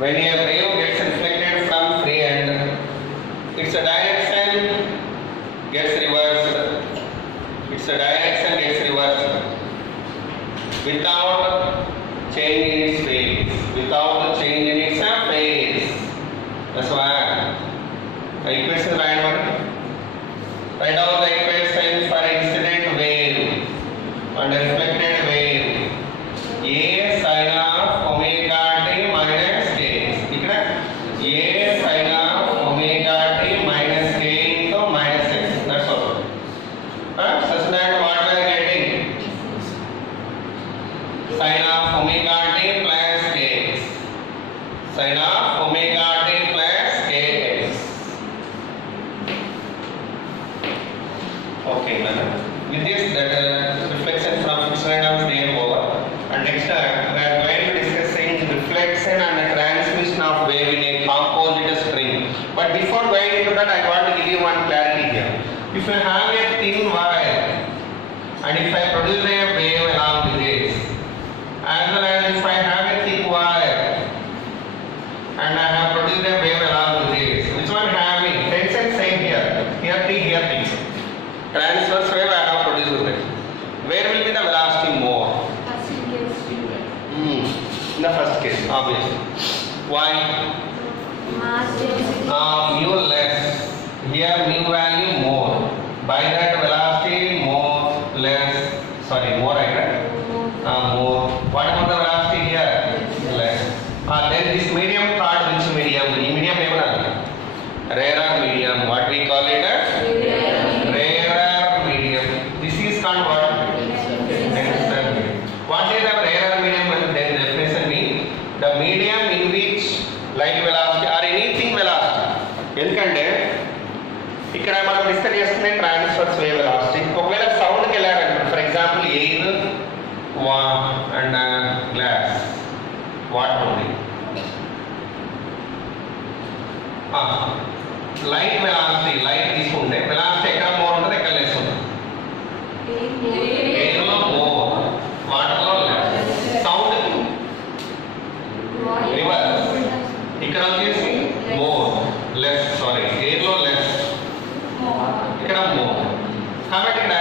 when a wave gets reflected from free end, its direction gets reversed. Its direction gets reversed without change in its phase. Without change in its phase. That's why equation write down the equation for incident wave and reflected wave. A sin of omega t minus k. A sin of omega t minus k into minus x. That's all. Such that what we are getting? Sin of omega t plus kx. Sin of omega t plus kx. Okay, with this that reflection from fixed line of free over. And next time we are going to discussing reflection and transmission of wave in a composite string. But before going into that, I want to give you one clarity here. If you have a thin wire and if I produce a wave along with this, as well as if I have a thick wire and I have produced a wave along with this, which one having tension same here, here T, here T. Transverse wave I have produced it. Where will be the velocity more? In the first case, obviously. Why? Mu less. Here mu value more. By that velocity more, less. Sorry, more I get. More. What about the velocity here? Less. Then this medium part, which medium? The medium rarer medium. What we call it as? Rarer medium. This is called what? Denser medium. What is the rarer medium? Then definition means the medium in which light velocity or anything velocity. ఎందుకంటే ఇక్కడ మనం discuss చేస్తున్న transverse wave velocity. ఒకవేళ సౌండ్కి వెళ్ళారనుకోండి, for example air and glass water ఉంది. Light velocity light తీసుకుంటే velocity ఎక్కడ మోర్ ఉంటుంది, ఎక్కడ లెస్ ఉంటుంది? ఎయిర్లో మోర్, వాటర్లో లెస్. సౌండ్ రివర్స్, ఇక్కడ వచ్చేసి మోర్ లెస్, సారీ ఎయిర్లో లెస్, ఇక్కడ మోర్. కాబట్టి ఇక్కడ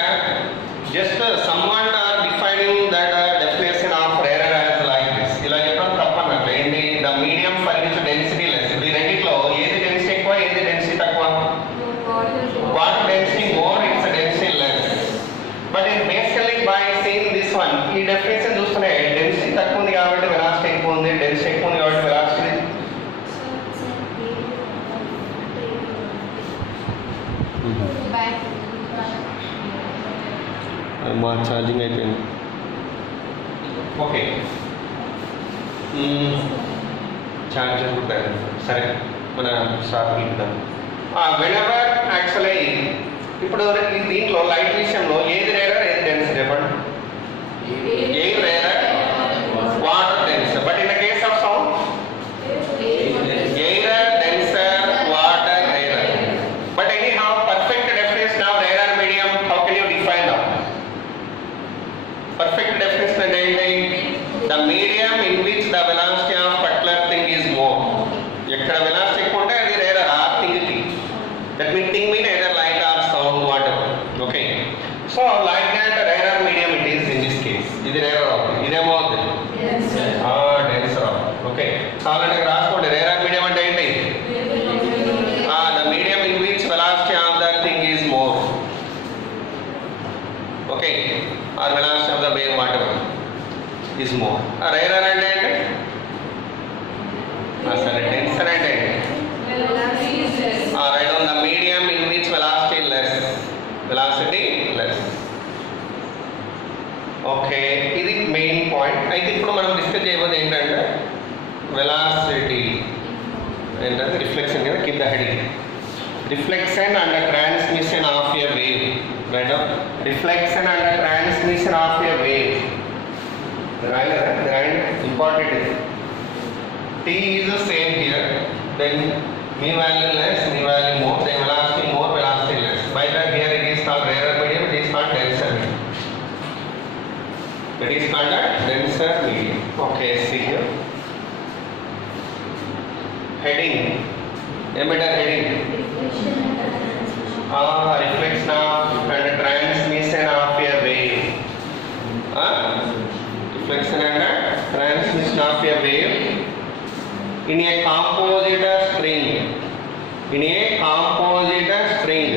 just someone or defining that definition of rarer as like this. ఇలా చెప్పడం తప్పన్నట్టు. ఏంటి? The medium for which density less. ఈ రెండిట్లో ఏది డెన్సిటీ ఎక్కువ, ఏది డెన్సిటీ తక్కువ? Water density more, it's density less. But in basically by seeing this one, ఈ డెఫినేషన్ చూస్తూనే డెన్సిటీ తక్కువ ఉంది కాబట్టి వెలాసిటీ ఎక్కువ ఉంది, డెన్సిటీ ఎక్కువ ఉంది కాబట్టి వెలాసిటీ మా ఛార్జింగ్ అయిపోయింది. ఓకే, ఛార్జర్ కూడా సరే, మన స్టార్ట్ ఇద్దాం. వెనెవర్ యాక్చువల్లీ ఇప్పుడు దీంట్లో లైట్ విషయంలో ఏది రేరర్, ఏది డెన్స్ చెప్పండి? ఏది rarer? Water denser. But in the case of sound air denser, water rarer. But any how perfect definition of rarer medium, how can you define that? Perfect definition అంటే ఏంటి? The medium in which the velocity of particular thing is more. ఎక్కడ velocity ఎక్కువ ఉంటే అది rarer ఆ thing కి. That means thing mean either light or sound, whatever. Okay. So like that rarer medium it is in this case. ఇది rarer అవుతుంది. ఇదేమో అవుతుంది denser అవుతుంది. Okay. So అలాంటి రాసుకోండి. rarer medium అంటే ఏంటి? The medium in which velocity of that thing is more. Okay. Or velocity of the wave whatever is more. Rarer అంటే ఏంటి? సరే, denser అంటే right on the medium in which velocity less. Velocity less. Okay, ఇది main point. అయితే ఇప్పుడు మనం discuss చేయబోయేది ఏంటంటే వెలాసిటీ ఏంటంటే రిఫ్లెక్షన్ కదా, కింద heading reflection and transmission of a wave. Right now, reflection and the transmission of a wave. Right, important. T is the same here. Then mu value less, mu value more. Then velocity more, velocity less. By that here it is called rarer medium. It is called denser medium. That is called a denser medium. Okay, see here. Reflection and transmission of a wave in a composite string. In a composite string.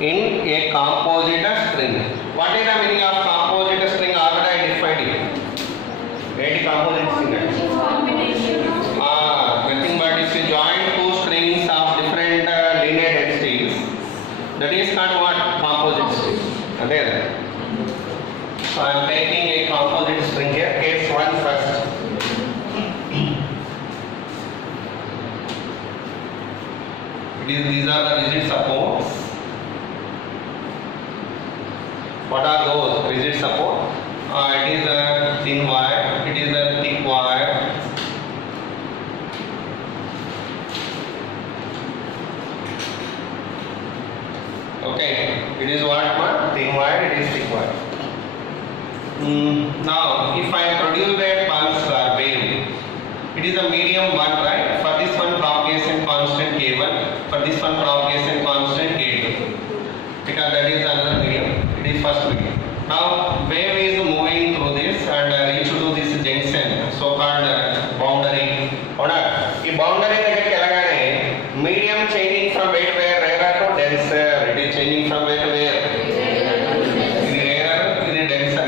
In a composite string. What is the meaning of composite string? Already I defined it. What composite string? Nothing but if you join two strings of different linear densities, that is called what? Composite string. Okay. So I am taking a composite string here. Case 1 first. These are the rigid supports. What are those rigid support? It is a thin wire, it is a thick wire. Okay, it is what? Thin wire, it is thick wire. Now, if I produce a pulse or wave, it is a medium one, right? For this one, propagation constant K1. For this one, propagation constant K2. Because that is another medium. It is first medium. Now, wave is moving through this and reach to this junction, so-called boundary. This boundary is medium changing from where to where, rarer to denser. It is changing from where to where? Rarer, it is denser.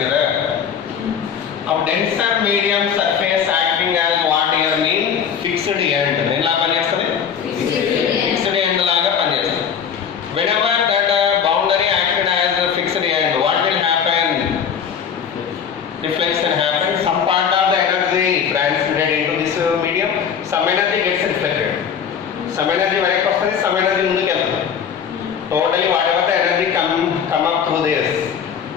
Now, denser medium surface acting as what here mean? Fixed end. Fixed end laga panchestadi. Whenever that boundary acted as a fixed end, what will happen? Reflection happens. Some part of the energy transmitted into this medium, some energy gets reflected. Some energy vastadi, some energy munduku veltadi. Totally whatever the energy come up through this,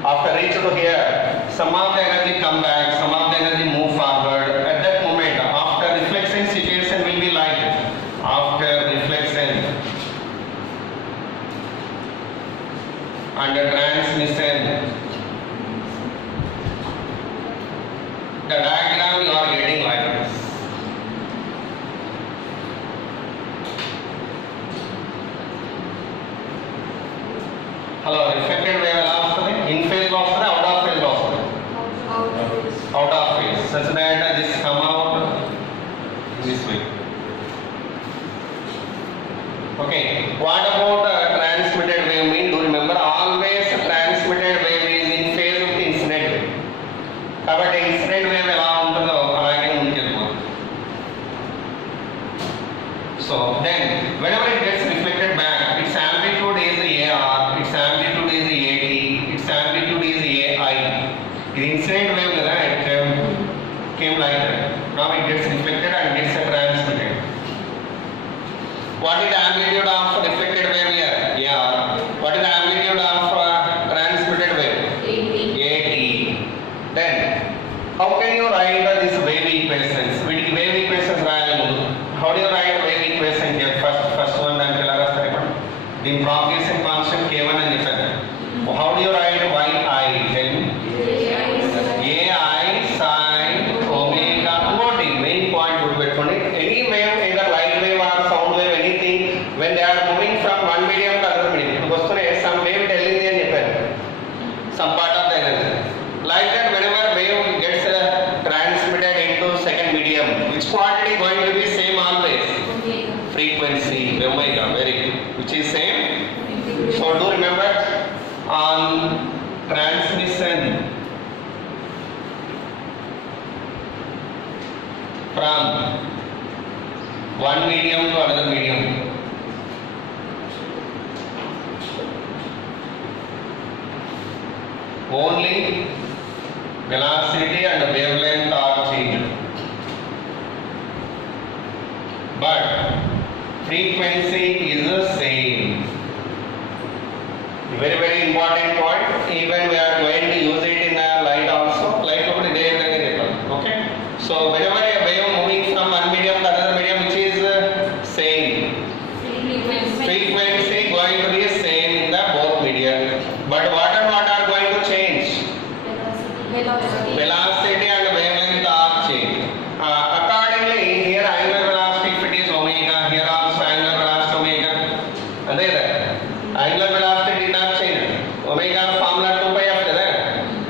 after reach to here, some of the energy come back, some of the energy move forward. At that moment, after reflection situation will be like after reflection and transmission. The diagram you are getting like this. Hello, reflected wave in phase loss, out of phase loss. Out of phase, such that this come out this way. Okay, what about transmitted wave mean? Do remember, always transmitted wave is in phase with incident wave. But incident wave so then, whenever it gets reflected back, its amplitude is AR, its amplitude is AT, its amplitude is AI. The incident wave, it came like that. Now it gets reflected and gets transmitted. What is the amplitude of reflected wave here? AR. What is the amplitude of transmitted wave? AT. Then, how can you write this wave equations? With wave equations, how do you write wave equation here? First one, the propagation constant K1 and how do you write yi? Then ai sin omega. Main point would be any wave, either light wave or sound wave, anything, when they are moving from one medium to another medium, some wave telling some part of the energy. Like that, whenever wave gets transmitted into second medium, which quantity going to be same always? Frequency, omega, very good. Which is same? So do remember, on transmission from one medium to another medium, only velocity and wavelength are changed, but frequency is the same. Very, very important point. Even we are going to use it in a light also. Light over there. Okay. So whenever a wave moving from one medium to another medium, which is same, frequency going to be same in the both media. But what are going to change? Velocity and wavelength are changed. Accordingly, here angular velocity, if it is omega, here also angular velocity omega. And there, angular velocity did not change. Omega formula 2 pi after that.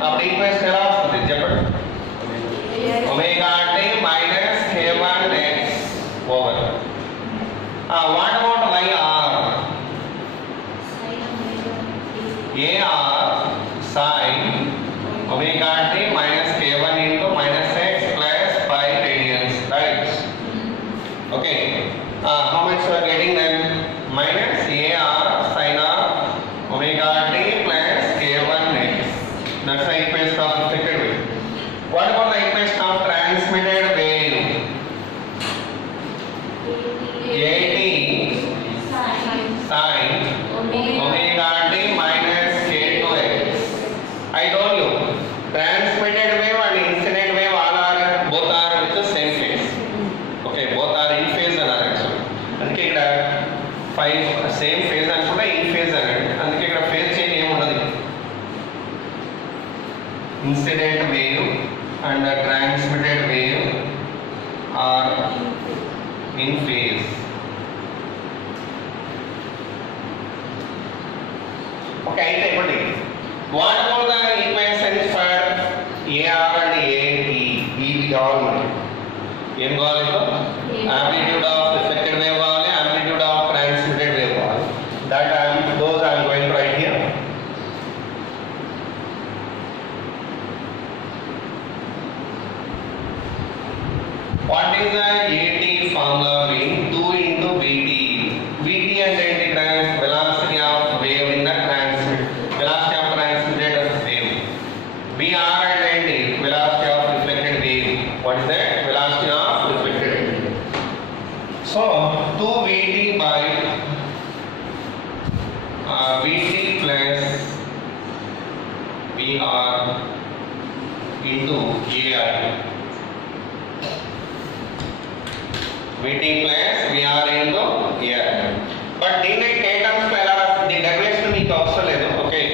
After equation velocity. incident wave and the transmitted wave are in phase. Okay, I take it. What about the equations for AR and AE? We all know. Amplitude of reflected wave wall, amplitude of transmitted wave wall. Those I am going to write here. What is the AT formula being? 2 into VT. VT and velocity of wave in the velocity of transmitted wave. VR and velocity of reflected wave. What is that? Velocity of reflected wave. So 2 VT by VT plus VR into AI. VT plus VR into AI. But the derivation మీకు అవసరం లేదు. Okay,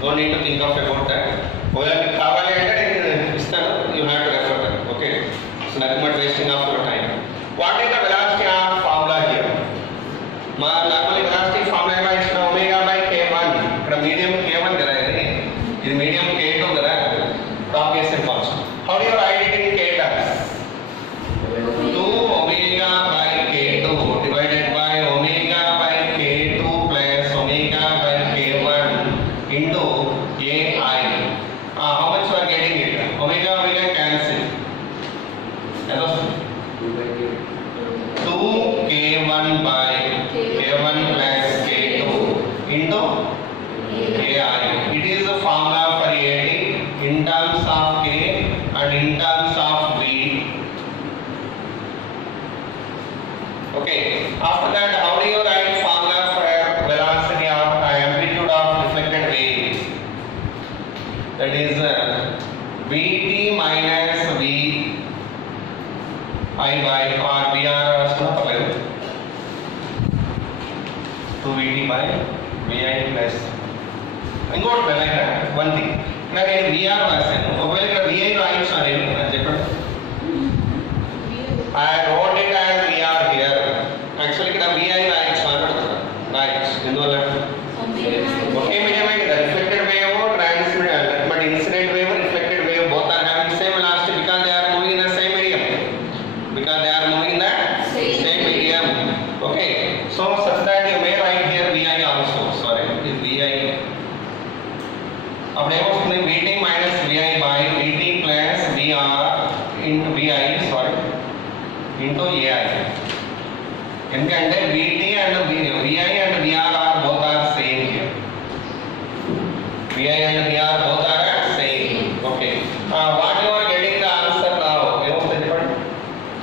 don't need to think of about that. ఒకవేళ మీకు కావాలి అంటే నేను ఇస్తాను. You have to refer that. Okay, so nothing but wasting of your time. What is the velocity of formula here? Normally velocity formula ఏమో ఇచ్చిన omega by k1. ఇక్కడ medium k1 కదా ఇది medium k2 కదా. Propagation constant. How do you write it in k terms? 2 omega by k2 divided by omega by k2 plus omega by k1 into ai. How much you are getting it? Omega cancel. 2k1 by k1 plus k2 into ai. It is the formula for AT in terms of k and in terms of v. Okay, after that, how do you write formula for velocity of amplitude of reflected wave? That is Vt minus V I by or VR 2Vt by Vi plus. ఇంకోటి వెళ్ళాక one thing ఇక్కడ నేను VR రాశాను. ఒకవేళ ఇక్కడ Vi రాయించాను అని చెప్పండి. I wrote it as VR here. Actually ఇక్కడ Vi రాయించాను అడుగుతాను. రాయించు ఎందువల్ల ఒకే మీడియం కదా reflected wave transmitted but incident wave reflected wave both are having same velocity because they are moving in the same medium. Because they are moving in the same medium. Okay, so such that you may write here Vi also. Sorry, it is Vi. अब ఏమొస్తుంది Vt minus Vi by Vt plus VR into Vi into AI. ఎందుకంటే Vt and Vi and VR are both are same here. Vi and VR both are same. Okay. What you are getting the answer now? ఏమొస్తుంది చెప్పండి.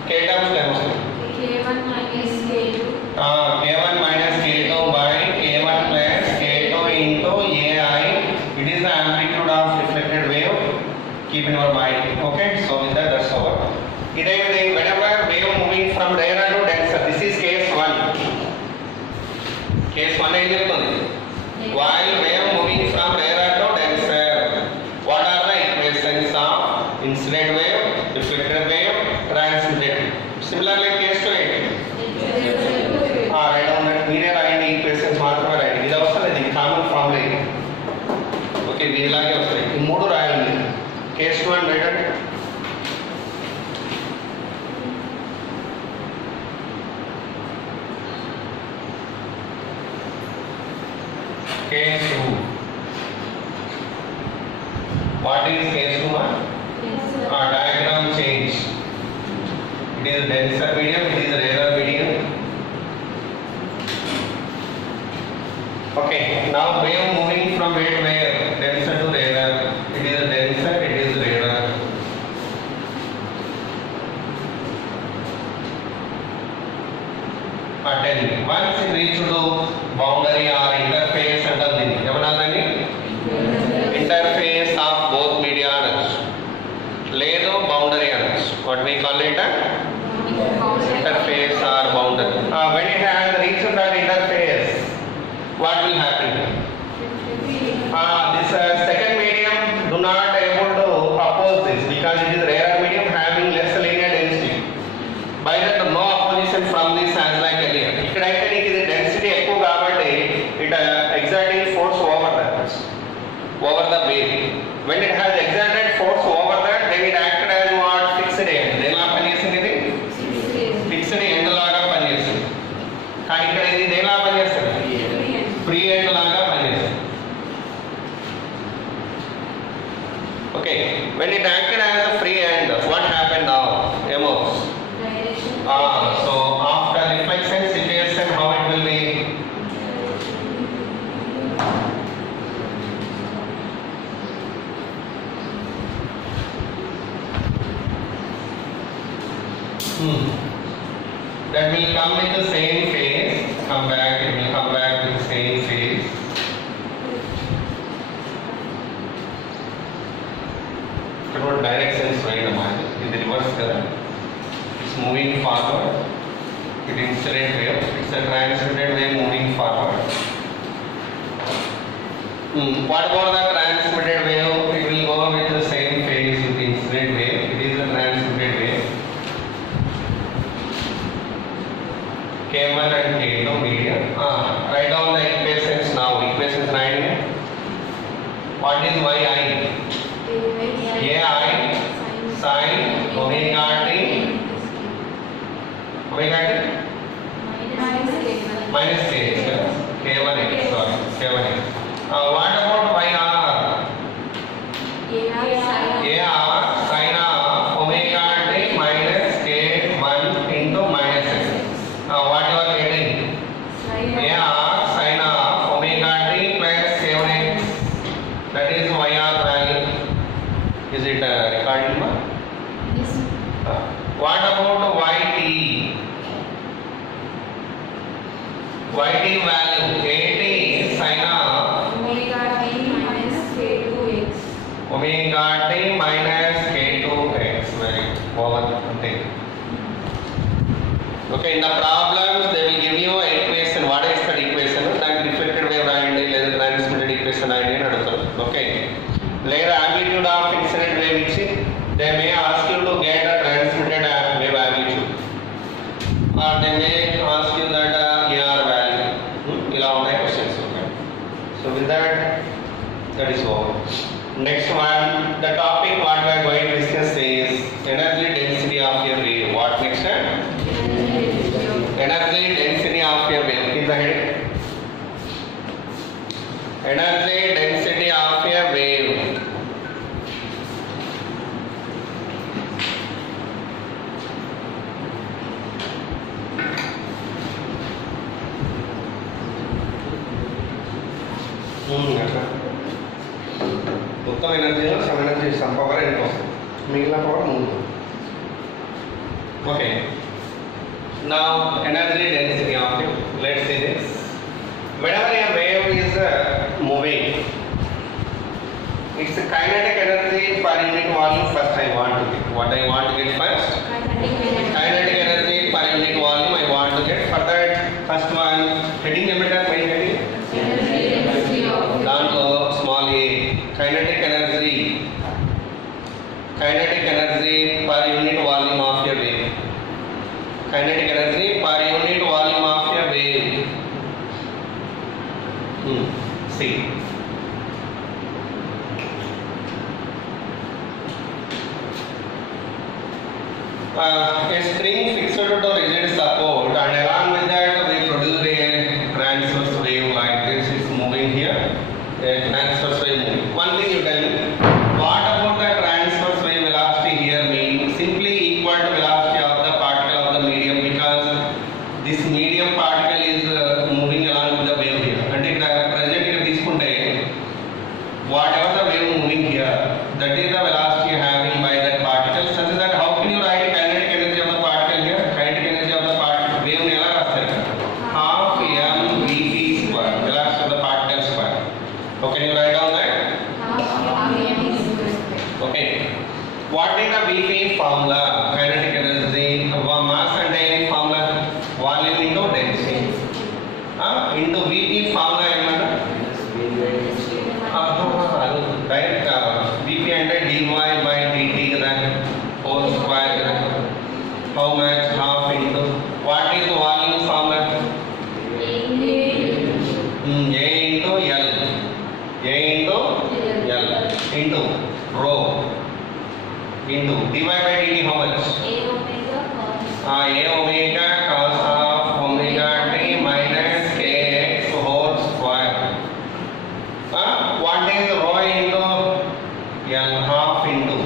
K terms ఏమొస్తుంది? K1 minus K2. K1 minus K2 by K1 plus K2 into AI. It is the amplitude of reflected wave. Keep in your mind. Okay. So with that, that's over. Whenever wave moving from rarer to denser, this is case 1. Case 1 is while wave moving from rarer to denser, what are the equations of incident wave, reflected wave, transmitted? Similarly, case 2 write down that మీరే రాయండి equations మాత్రమే రాయండి. ఇది అవసరం లేదు, ఇది common formula ఇది. Okay, ఇది ఇలాగే వస్తాయి. ఈ మూడు రాయాలి. Case 2 and write it. Case 2. What is case 2? Diagram change. It is denser medium, it is rarer medium. Okay, now wave moving from where to where? Denser to rarer. It is denser, it is rarer. Tell me, once it reach to boundary or interface and all this, interface of both media అనొచ్చు, లేదు boundary అనొచ్చు. What we call it? Interface or boundary. When it has reached that interface, what will happen? This second medium do not able to That will come with the same phase. Come back. It will come back with the same phase. What directions right now? In the reverse color. It's moving forward. It is incident wave. It's a transmitted wave moving forward. What about the transmitted wave? It will go with the same phase with the incident wave. It is a transmitted wave. K1 and K2 medium. Write down the equations now. Equations 9. What is Yi? AI sin omega t. Omega t? Minus k. K1x. Sorry. K1x. What about YR? AR sin of omega t minus K1 into minus x. What you are getting? AR sin of omega t plus K1x. That is YR value. Is it recording? Yes. What about YT? YT value 80 sin of Omega t minus K2x. omega t minus K2x. Very over. Okay, in the problems they will give you an equation. What is that equation? That reflected wave రాయండి లేదా transmitted equation రాయండి అని అడుగుతారు. Okay. Later amplitude of incident wave ఇచ్చి they may ask you to get a transmitted wave amplitude or they may ask you that AR value. ఇలా ఉంటాయి questions. Okay. So with that is over. Next one, the topic what we are going to discuss is energy density of a wave. What next? Energy density of a wave. Keep the head. Energy density of a wave. మొత్తం ఎనర్జీలో some energy some power ఎంత వస్తుంది, మిగిలిన power ముందు. Okay, now energy density of it. Let's see this. Whenever a wave is moving, its kinetic energy per unit volume. First I want to get what I want to get first. Kinetic energy per unit volume I want to get. For that first one heading emitter by heading. దాంట్లో small a kinetic energy per unit volume of a wave. Kinetic energy per unit volume of a wave. See. A string fixed to rigid support and along with that we produce a transverse wave like this is moving here. A transverse wave moving. One thing you tell me, what about the transverse wave velocity here means simply equal to velocity of the particle of the medium, because this medium particle is moving along with the wave here. And if the present here తీసుకుంటే whatever the wave moving here, that is the velocity having by that particle, such that how can you write kinetic energy of the particle here? Kinetic energy of the particle wave ని ఎలా రాస్తారు? half mvp square, velocity of the particle square. So can you write down that? Okay, what is the vp formula? Kinetic energy mass and formula volume into density into vp formula ఏమన్నా direct vp అంటే dy by dt కదా, whole square కదా. How much? half into what is the volume formula? A into L. A into L into rho into dy by dt. How much? A omega cos of omega t minus kx whole square. What is rho into L? half into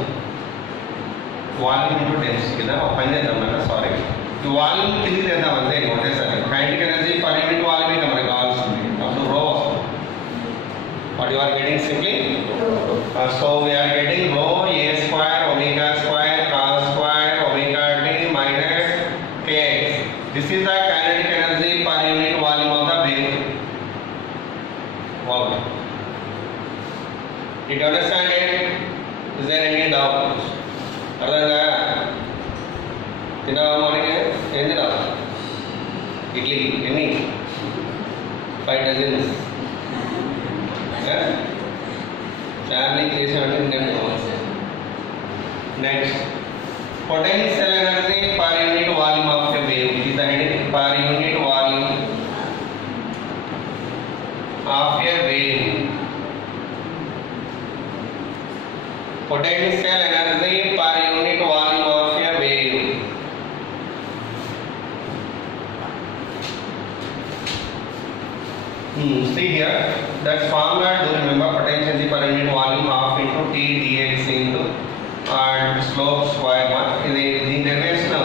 volume into density కదా. పని చేద్దాం కదా, sorry ఈ volume తిరిగి చేద్దాం అంతే ఒకటేసారి. Kinetic energy per unit volume ఇక మనకు కావాల్సింది, అప్పుడు రో వస్తుంది. What you are getting simply? So we are getting rho a square omega square cos square omega t minus కావు. అర్థంగా తిన్నావా? మార్నింగ్ ఏం తిన్నావు? ఇడ్లీ ఎన్ని? 5 డజన్స్. ఫ్యామిలీ చేసినట్టు నేను. Next potential energy per unit volume of a wave. It is the heading per unit volume of a wave. Potential energy per unit volume of a wave. See here, that formula do remember, potential energy per unit volume half into T dx into and slope square 1. The derivation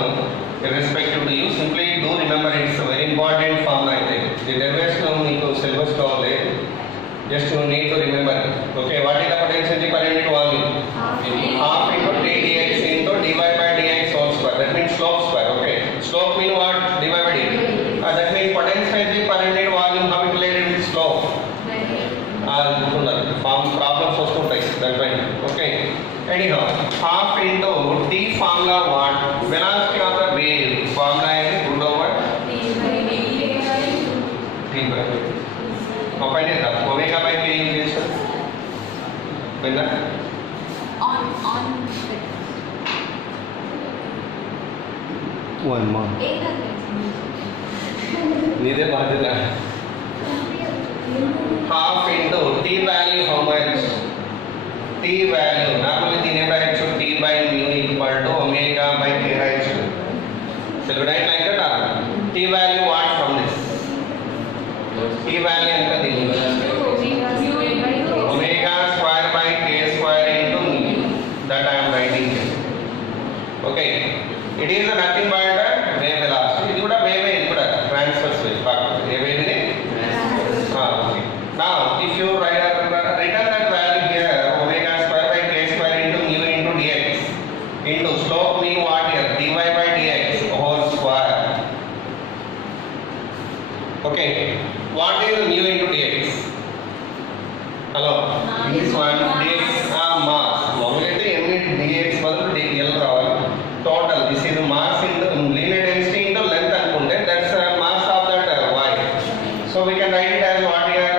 irrespective to you, simply do remember, it's a very important formula. I think the derivation meeku syllabus lo le, just you need to remember. Okay, what is the potential energy per unit volume? Half into T dx into dy by dx whole square. That means slope square. Okay, slope mean what? Dy by dt. That means potential energy per unit volume how it related with slope. Form problems వస్తుంటాయి దానిపై. Okay, anyhow, half into T formula what? Velocity of the wave formula is root over T by open it up. Omega by K use చేస్తారు. విన్నా? On 1 more. నీదే బాధ్యత. Half into T value how much? T value normally the name writes T by mu equal to omega by K writes. So you write like that. T value what from this? T value anta dinu. Omega square by K square into mu. That I am writing here. Okay. It is nothing but wave velocity. It kuda wave ఇది kuda transverse wave. Wave ఇది. Okay. Now if you return that value here, omega square by K square into mu into dx into slope mean what here? Dy by dx whole square. Okay, what is mu into dx? Hello, this one dx mass. Normally m dx బదులు dl రావాలి. Total this is mass into linear density into length అనుకుంటే that's mass of that y. So we can write it as what here?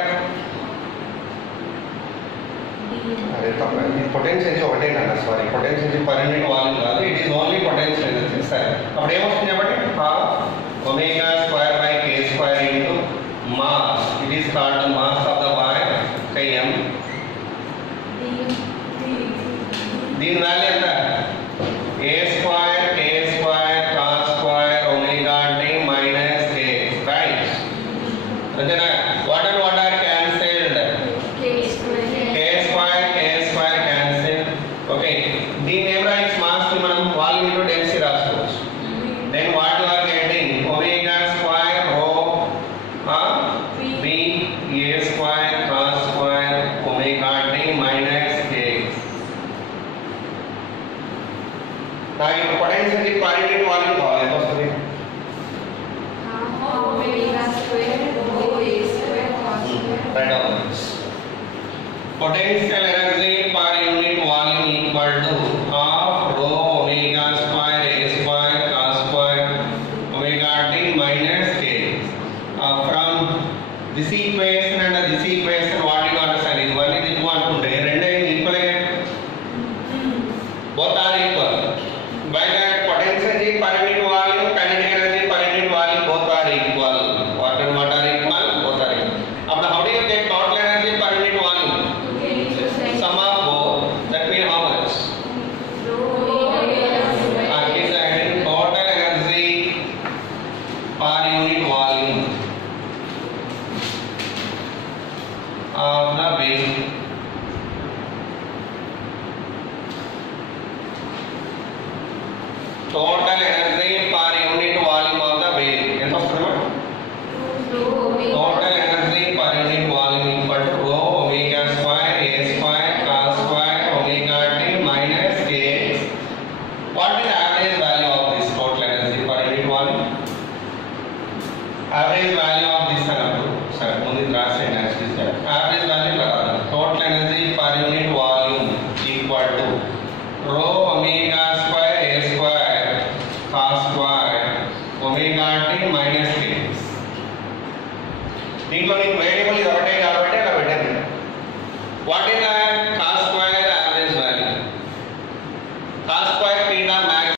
Potential energy ఒకటే నాన్న, sorry potential energy per unit volume కాదు, it is only potential energy. సరే అప్పుడు ఏమొస్తుంది చెప్పండి? half omega square by K square into mass. It is called the mass of the wire Km. దీని value ఎంత? A square K square cos square omega t minus K, right? అంతేనా? What and what are cancelled? K square cancelled. Okay, దీని ఏం రాయొచ్చు? Mass ని మనం volume into density రాసుకోవచ్చు. Then what you are getting? Omega square rho v A square cos square omega t minus K. Now you potential energy per unit volume కావాలి. ఎంత వస్తుంది? Write down this. Potential energy per unit volume equal to half rho omega square A square cos square omega t minus K. From this equation and this equation what you understand? This one is equal to రెండు equal again. Both are equal. By that potential energy per unit volume, kinetic energy per unit volume both are equal. What and what are equal? Both are equal. Now how do you get total energy per unit volume? Sum of both. That means how much? Is that total energy per unit volume of the wave. Total energy per unit volume of the wave. ఎంత వస్తుంది? Total energy per unit volume equal to rho omega square A square cos square omega t minus K. What is the average value of this total energy per unit volume? Average value of this అన్నప్పుడు సరే ముందు రాసేయండి. Average value total energy per unit volume equal to What is